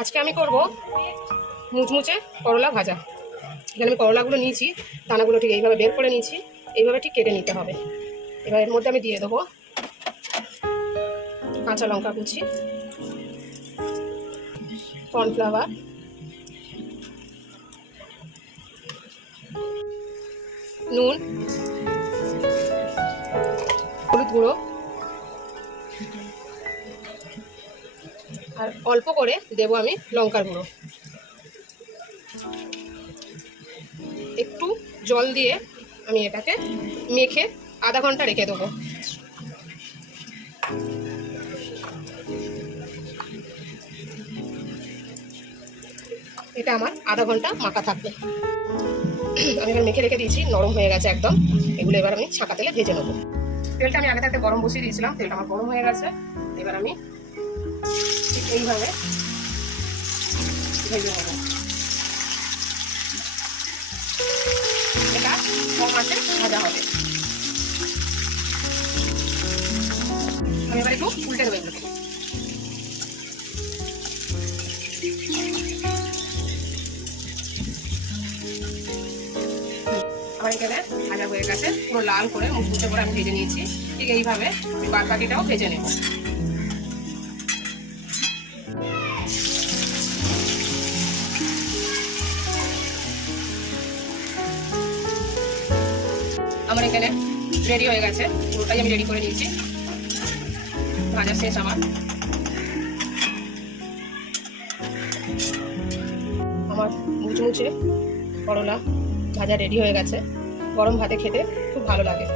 আজকে আমি করব মুচমুচে করলা ভাজা। এখানে আমি করলাগুলো নিয়েছি, দানাগুলো ঠিক এইভাবে বের করে নিয়েছি, এইভাবে ঠিক কেটে নিতে হবে। এবার এর মধ্যে আমি দিয়ে দেবো কাঁচা লঙ্কা কুচি, কর্নফ্লাওয়ার, নুন, হলুদ গুঁড়ো আর অল্প করে দেবো আমি লঙ্কার গুঁড়ো। একটু জল দিয়ে আমি এটাকে মেখে আধা ঘন্টা রেখে দেবো। এটা আমার আধা ঘন্টা মাখা থাকবে। আমি এবার মেখে রেখে দিয়েছি, নরম হয়ে গেছে একদম। এগুলো এবার আমি ছাঁকা তেলে ভেজে নেবো। তেলটা আমি আগে থাকতে গরম বসিয়ে দিয়েছিলাম, তেলটা আমার গরম হয়ে গেছে। এবার আমি ঠিক এইভাবে ভেজে নেবো। এটা কম আঁচে ভাজা হবে। আমি এবার একটু উল্টে দেবো এগুলোকে। আমার এখানে ভাজা হয়ে গেছে, পুরো লাল করে মুচমুচে করে আমি ভেজে নিয়েছি। ঠিক এইভাবে আমি বাদ বাকিটাও ভেজে নেব। আমার এখানে রেডি হয়ে গেছে, পুরোটাই আমি রেডি করে নিয়েছি। ভাজা শেষ আমার। আমার মুচমুচে করলা ভাজা রেডি হয়ে গেছে। গরম ভাতে খেতে খুব ভালো লাগে।